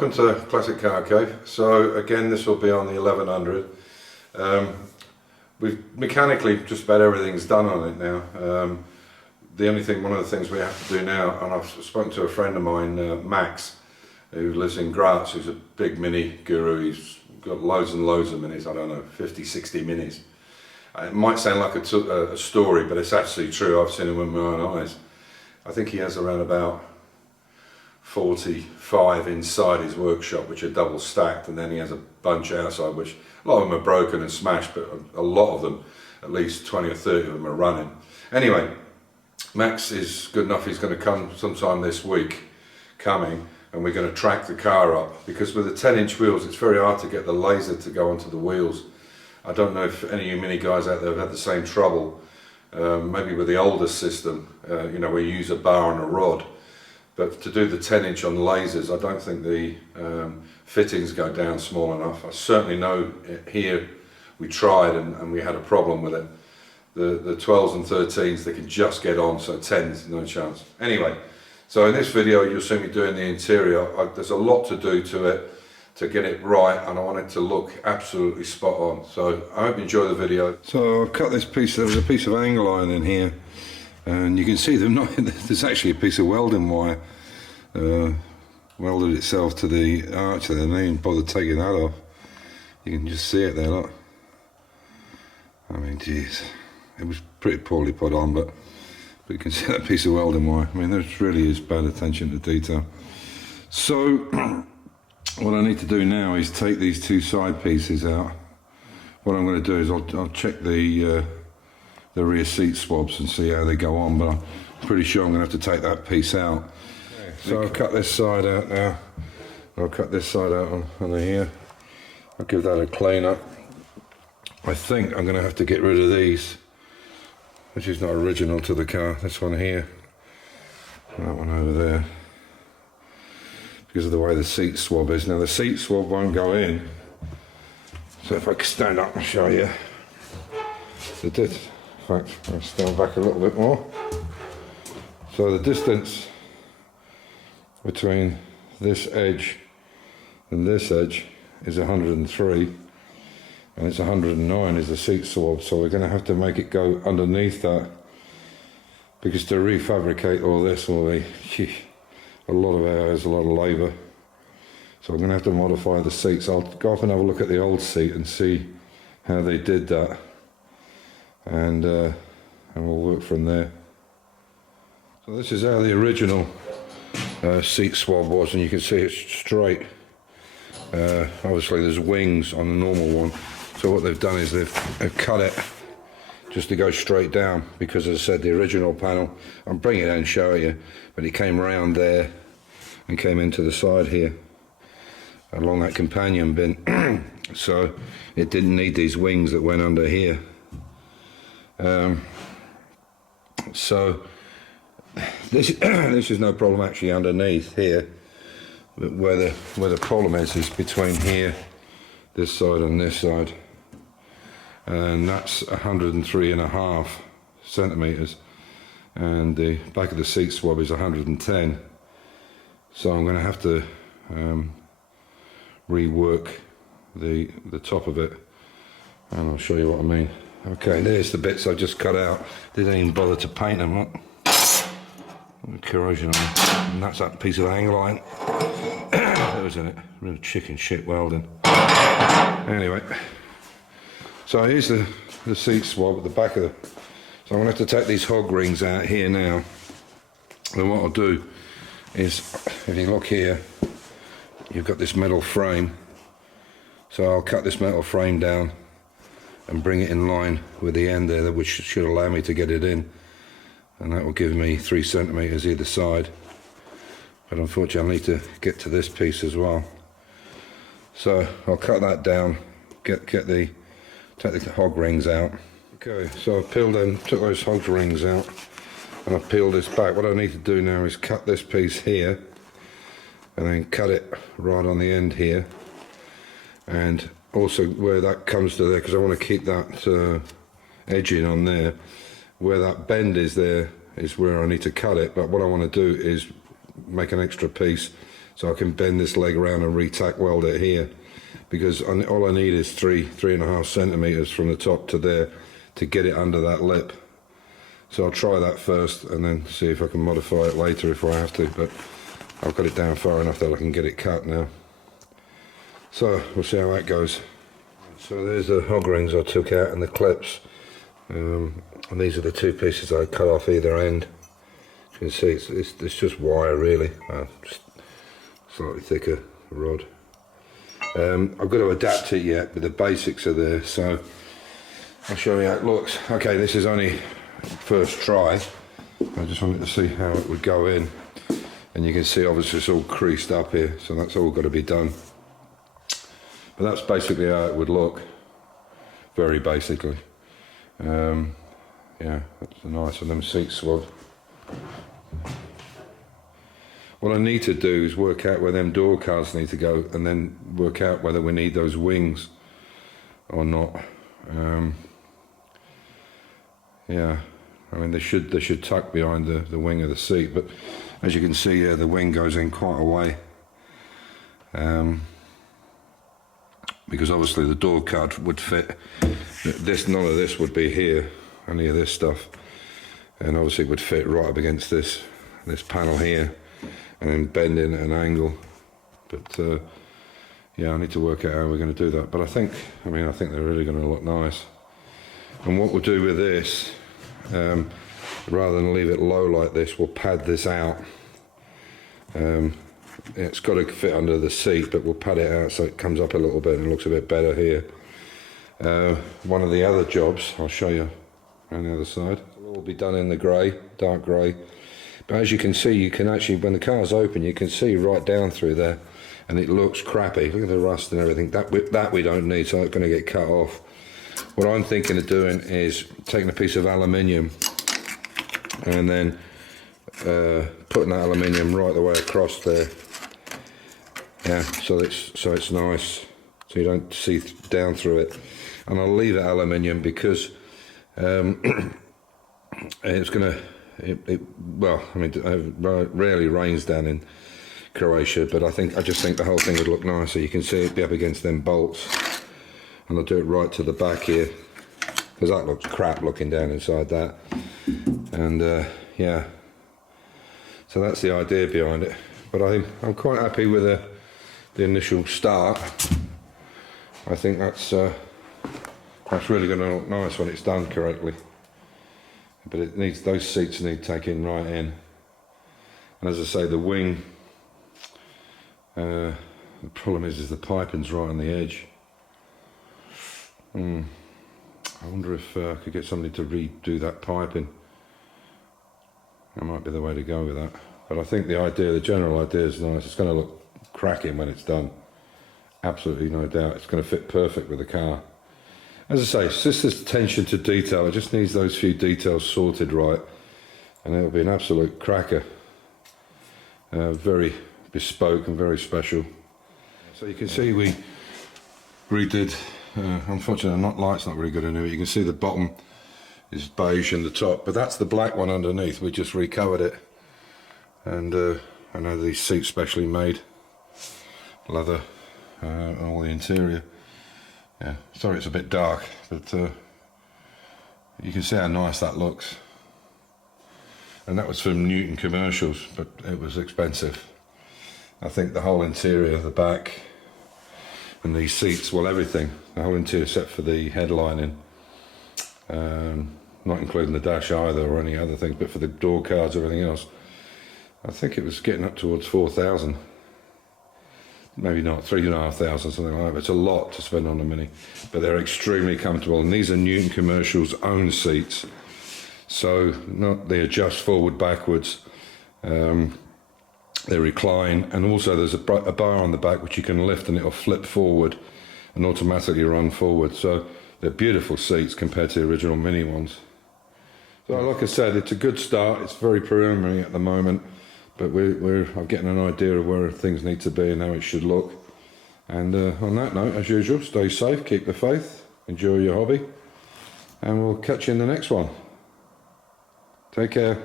welcome to Classic Car Cave. So again, this will be on the 1100. We've mechanically just about everything's done on it now. One of the things we have to do now, and I've spoken to a friend of mine, Max, who lives in Graz, who's a big mini guru. He's got loads and loads of minis, I don't know, 50, 60 minis. It might sound like a story, but it's actually true. I've seen it with my own eyes. I think he has around about 45 inside his workshop, which are double stacked, and then he has a bunch outside, which a lot of them are broken and smashed, but a lot of them, at least 20 or 30 of them, are running. Anyway, Max is good enough. He's going to come sometime this week, and we're going to track the car up, because with the 10-inch wheels it's very hard to get the laser to go onto the wheels. I don't know if any of you mini guys out there have had the same trouble, maybe with the older system, you know, where you use a bar and a rod. But to do the 10-inch on lasers, I don't think the fittings go down small enough. I certainly know here we tried and we had a problem with it. The 12s and 13s, they can just get on, so 10s, no chance. Anyway, so in this video you'll see me doing the interior. There's a lot to do to it to get it right, and I want it to look absolutely spot on. So I hope you enjoy the video. So I've cut this piece. There's a piece of angle iron in here, and you can see there's actually a piece of welding wire welded itself to the arch there. I didn't even bother taking that off. You can just see it there, look. I mean, geez, it was pretty poorly put on, but you can see that piece of welding wire. I mean, there really is bad attention to detail. So what I need to do now is take these two side pieces out. What I'm going to do is I'll check the rear seat swabs and see how they go on, but I'm pretty sure I'm going to have to take that piece out. Okay. So I'll cut this side out now. I'll cut this side out on here. I'll give that a clean up. I think I'm going to have to get rid of these, which is not original to the car. This one here, that one over there, because of the way the seat swab is. Now the seat swab won't go in, so if I can stand up and show you, it did. In fact, I'll stand back a little bit more. So the distance between this edge and this edge is 103, and it's 109 is the seat swab, so we're going to have to make it go underneath that, because to refabricate all this will be a lot of hours, a lot of labour. So I'm going to have to modify the seats. I'll go up and have a look at the old seat and see how they did that, and we'll work from there. So this is how the original seat swab was, and you can see it's straight. Obviously there's wings on the normal one, so what they've done is they've cut it just to go straight down, because as I said, the original panel, I'll bring it out and show you, but it came around there and came into the side here along that companion bin. So it didn't need these wings that went under here. So this is no problem actually underneath here, but where the problem is between here, this side and this side, and that's 103.5 centimeters, and the back of the seat swab is 110. So I'm going to have to rework the top of it, and I'll show you what I mean. Okay, there's the bits I just cut out. Didn't even bother to paint them. Look, corrosion on them. And that's that piece of angle iron that was in it. Real chicken shit welding. Anyway, so here's the seat swab at the back of the. So I'm going to have to take these hog rings out here now. And what I'll do is, if you look here, you've got this metal frame. So I'll cut this metal frame down and bring it in line with the end there, which should allow me to get it in, and that will give me 3 centimeters either side. But unfortunately I need to get to this piece as well, so I'll cut that down, take the hog rings out. Okay, so I peeled them, took those hog rings out, and I peeled this back. What I need to do now is cut this piece here, and then cut it right on the end here, and also where that comes to there, because I want to keep that edging on there. Where that bend is there is where I need to cut it, but what I want to do is make an extra piece so I can bend this leg around and re-tack weld it here, because all I need is 3.5 centimeters from the top to there to get it under that lip. So I'll try that first and then see if I can modify it later if I have to, but I've got it down far enough that I can get it cut now. So we'll see how that goes. So there's the hog rings I took out and the clips, and these are the two pieces I cut off either end. You can see it's just wire really, just slightly thicker rod. I've got to adapt it yet, but the basics are there, so I'll show you how it looks. Okay, this is only first try. I just wanted to see how it would go in, and you can see obviously it's all creased up here, so that's all got to be done. But that's basically how it would look, very basically. Yeah, that's a nice one, them seat swabs. What I need to do is work out where them door cards need to go, and then work out whether we need those wings or not. Yeah, I mean they should tuck behind the wing of the seat, but as you can see, the wing goes in quite a way. Because obviously the door card would fit. None of this would be here, any of this stuff, and obviously it would fit right up against this panel here, and then bend in at an angle. But yeah, I need to work out how we're going to do that. But I think they're really going to look nice. And what we'll do with this, rather than leave it low like this, we'll pad this out. It's got to fit under the seat, but we'll pad it out so it comes up a little bit and it looks a bit better here. One of the other jobs, I'll show you around the other side. It'll all be done in the grey, dark grey. But as you can see, you can actually, when the car's open, you can see right down through there, and it looks crappy. Look at the rust and everything. That we don't need, so it's going to get cut off. What I'm thinking of doing is taking a piece of aluminium and then putting that aluminium right the way across there. Yeah, so it's nice, so you don't see down through it. And I'll leave it aluminium because it's gonna. Well, I mean, it rarely rains down in Croatia, but I just think the whole thing would look nicer. You can see it be up against them bolts, and I'll do it right to the back here because that looks crap looking down inside that. And yeah, so that's the idea behind it. But I'm quite happy with the initial start. I think that's really going to look nice when it's done correctly. But those seats need taking right in. And as I say, the wing, the problem is the piping's right on the edge. I wonder if I could get somebody to redo that piping. That might be the way to go with that. But I think the general idea is nice. It's going to look cracking when it's done. Absolutely no doubt. It's going to fit perfect with the car. As I say, it's just this attention to detail. It just needs those few details sorted right, and it'll be an absolute cracker. Very bespoke and very special. So you can see we redid. Unfortunately, light's not really good in here. You can see the bottom is beige and the top, but that's the black one underneath. We just recovered it, and I know these seats specially made, leather, all the interior. Yeah, sorry it's a bit dark, but you can see how nice that looks. And that was from Newton Commercials, but it was expensive. I think the whole interior, the back, and these seats, well everything, the whole interior except for the headlining, not including the dash either or any other things, but for the door cards, everything else, I think it was getting up towards 4,000. Maybe not, 3,500, something like that. It's a lot to spend on a Mini, but they're extremely comfortable. And these are Newton Commercial's own seats, so they adjust forward, backwards. They recline, and also there's a bar on the back which you can lift, and it'll flip forward and automatically run forward. So they're beautiful seats compared to the original Mini ones. So like I said, it's a good start. It's very preliminary at the moment. But I'm getting an idea of where things need to be and how it should look. And on that note, as usual, stay safe, keep the faith, enjoy your hobby, and we'll catch you in the next one. Take care.